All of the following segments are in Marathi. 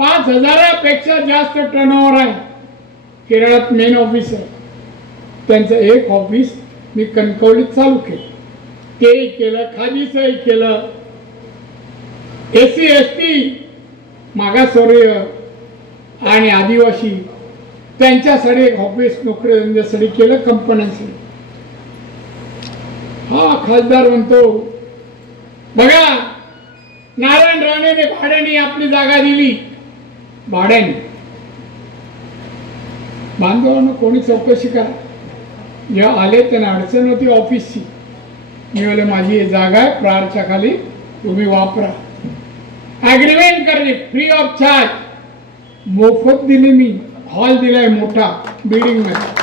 पाच हजारापेक्षा जास्त टर्नओव्हर आहे. केरळात मेन ऑफिस आहे. त्यांचं एक ऑफिस मी कणकवलीत चालू केलं. तेही केलं खादीचंही केलं. एस सी एस टी मागासवर्गीय आणि आदिवासी त्यांच्यासाठी एक ऑफिस नोकरी धंद्यासाठी केलं कंपन्यांसाठी हा खासदार म्हणतो बघा नारायण राणेने भाड्याने आपली जागा दिली. भाड्याने बांधवांना कोणी चौकशी करा. जेव्हा आले त्यांना अडचण होती ऑफिसची. मी बोले माझी जागा आहे प्रारच्या खाली तुम्ही वापरा. ॲग्रीमेंट करणे फ्री ऑफ चार्ज मोफत दिली मी. हॉल दिलाय मोठा बिल्डिंगमध्ये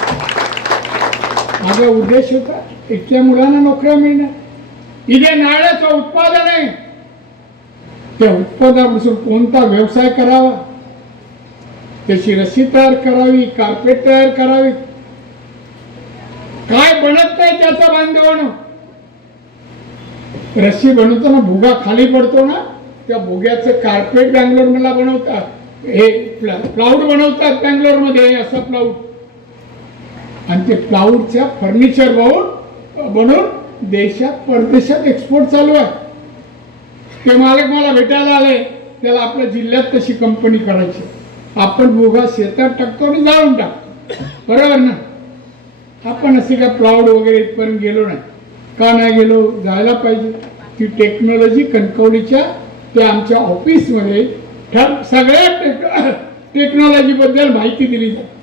माझा उद्देश होता इथल्या मुलांना नोकऱ्या मिळणार इथे नारळाचं उत्पादन आहे. त्या उत्पादनापासून कोणता व्यवसाय करावा? त्याची रस्सी तयार करावी कार्पेट तयार करावी. काय बनत नाही त्याचं बांधवण रस्सी बनवताना भुगा खाली पडतो ना त्या भुग्याचं कार्पेट बँगलोर मला बनवतात. हे प्लाऊड बनवतात बँगलोरमध्ये असं प्लाऊड आणि ते प्लाऊडच्या फर्निचर बनवून बनवून देशात परदेशात एक्सपोर्ट चालू आहे. ते मालक मला भेटायला आले त्याला आपल्या जिल्ह्यात तशी कंपनी करायची. आपण मुगा शेतात टाकतो आणि जाळून टाकतो. बरोबर ना? आपण असे काय प्लाऊड वगैरे इथपर्यंत गेलो नाही. का नाही गेलो? जायला पाहिजे. ती टेक्नॉलॉजी कणकवलीच्या ते आमच्या ऑफिसमध्ये ठर सगळ्या टेक्नॉलॉजी बद्दल माहिती दिली जाते.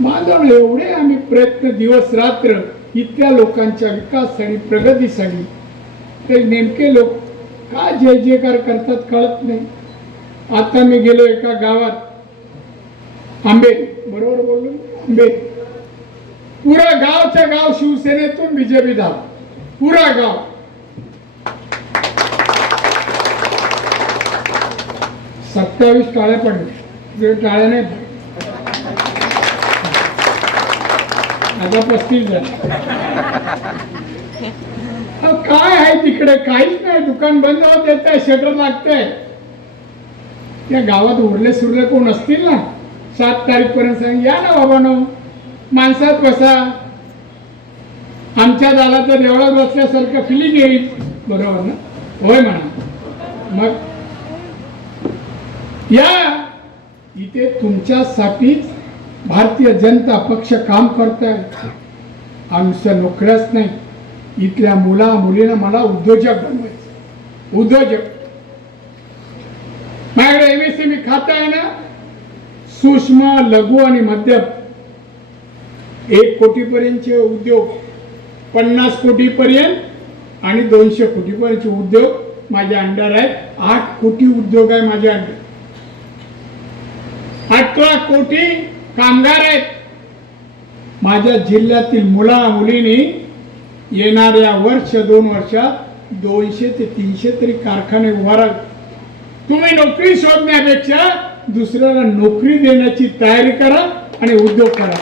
माझं एवढे आम्ही प्रयत्न दिवस रात्र इथल्या लोकांच्या विकासासाठी प्रगतीसाठी. ते नेमके लोक का जय जयकार करतात कळत नाही. आता मी गेलो एका गावात. आंबे बरोबर बोललो? आंबे पुरा गावच्या गाव शिवसेनेतून बीजेपी झाला. पुरा गाव. सत्तावीस टाळ्या पडल्या टाळ्या नाही आता पस्तीस झाले. अहो, काय आहे तिकडे? काहीच नाही. दुकान बंद होत येत आहे शटर लागतंय. त्या गावात उरले सुरले कोण असतील ना? सात तारीखपर्यंत सांग या ना बाबानो. माणसात बसा. आमच्या दालाचं तर देवळात बसल्यासारखं फिलिंग येईल. बरोबर ना? होय म्हणा. मग? या! इथे तुमच्यासाठीच भारतीय जनता पक्ष काम करत आहे आमच्या नोकऱ्याच नाही. इथल्या मुला मुलींना मला उद्योजक बनवायचं उद्योजक. माझ्याकडे एम एस मी खातं आहे ना सूक्ष्म लघु आणि मध्यम. एक कोटीपर्यंतचे उद्योग पन्नास कोटीपर्यंत आणि दोनशे कोटीपर्यंतचे उद्योग माझ्या अंडर आहेत. आठ कोटी उद्योग आहे माझ्या अंडर. अठरा कोटी कामगार आहेत. माझ्या जिल्ह्यातील मुला मुलींनी येणाऱ्या वर्ष दोन वर्षात दोनशे ते तीनशे तरी कारखाने उभारावे. तुम्ही नोकरी शोधण्यापेक्षा दुसऱ्याला नोकरी देण्याची तयारी करा आणि उद्योग करा.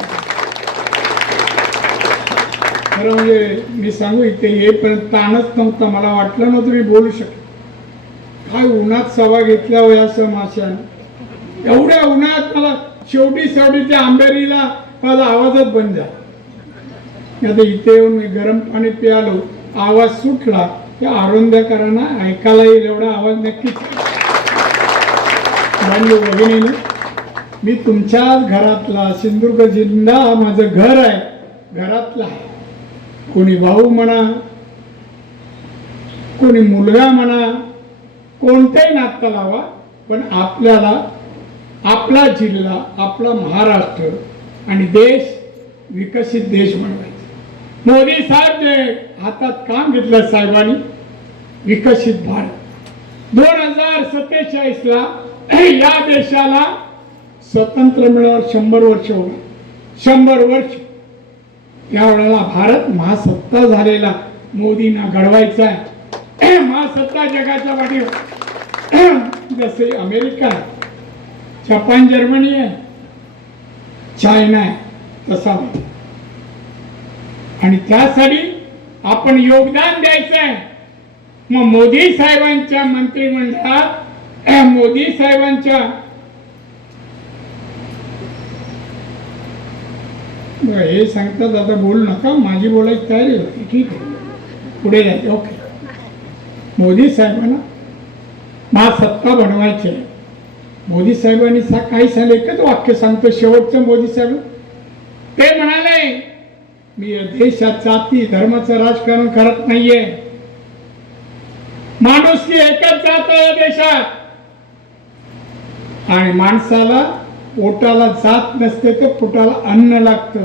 खरं म्हणजे मी सांगू इथे येईपर्यंत ताणच नव्हता. मला वाटलं नव्हतं मी बोलू शकतो. काय उन्हात सभा घेतल्या हो असं माशानं एवढ्या उन्हात मला शेवटी शेवटी त्या आंबेरीला माझा आवाजच बंद झाला. आता इथे येऊन मी गरम पाणी प्यालो. आवाज सुटला. त्या आरोंद्याकरांना ऐकायला येईल एवढा आवाज नक्कीच. मान्य भगिनीने मी तुमच्याच घरातला सिंधुदुर्ग जिल्हा माझं घर आहे. घरातला कोणी भाऊ म्हणा कोणी मुलगा म्हणा कोणत्याही नातं लावा पण आपल्याला आपला जिल्हा आपला महाराष्ट्र आणि देश विकसित देश बनवायचा. मोदी साहेब जे हातात काम घेतलं साहेबांनी विकसित भारत. दोन हजार सत्तेचाळीसला ला या देशाला स्वतंत्र मिळालं शंभर वर्ष शंभर वर्ष. त्यावेळेला भारत महासत्ता झालेला मोदींना घडवायचा आहे. महासत्ता जगाच्या पाठीवर जसे अमेरिका जपान जर्मनी आहे चायना आहे तसा आणि त्यासाठी आपण योगदान द्यायचं आहे. मग मोदी साहेबांच्या मंत्रिमंडळात मोदी साहेबांच्या हे सांगतात आता बोलू नका माझी बोलायची तयारी होती. ठीक आहे. पुढे जाते ओके. मोदी साहेबांना महासत्ता बनवायची आहे. मोदी साहेबांनी सा काही सांगितलं एकच वाक्य सांगतो शेवटचं मोदी साहेब. ते म्हणाले मी देशात जाती धर्माचं राजकारण करत नाहीये. माणूस की एकच जात आहे देशात. आणि माणसाला पोटाला जात नसते तर पोटाला अन्न लागतं.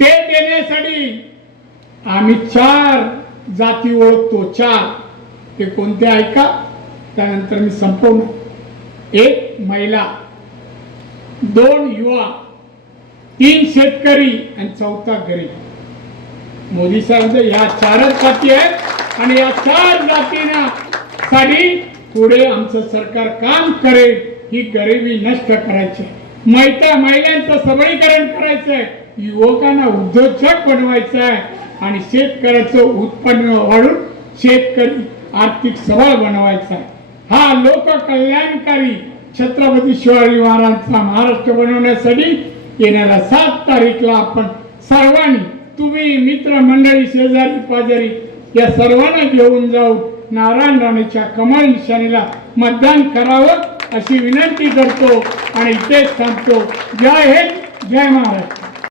ते देण्यासाठी आम्ही चार जाती ओळखतो. चार. ते कोणते ऐका त्यानंतर मी संपवणार एक महिला दोन युवा तीन शेतकरी आणि चौथा गरीब. मोदी साहेब ह्या चारच जाती आहेत आणि या चार जातींना साठी पुढे आमचं सरकार काम करेल ही गरिबी नष्ट करायची महिला महिलांचं सबळीकरण करायचंय युवकांना उद्योजक बनवायचं आहे आणि शेतकऱ्याचं उत्पन्न वाढून शेतकरी आर्थिक सबळ बनवायचा आहे हा लोककल्याणकारी छत्रपती शिवाजी महाराजांचा महाराष्ट्र बनवण्यासाठी येणाऱ्या सात तारीखला आपण सर्वांनी तुम्ही मित्र मंडळी शेजारी पाजारी या सर्वांना घेऊन जाऊ नारायण राणेच्या कमळ निशाणीला मतदान करावं अशी विनंती करतो आणि इथेच थांबतो. जय हिंद जय महाराष्ट्र.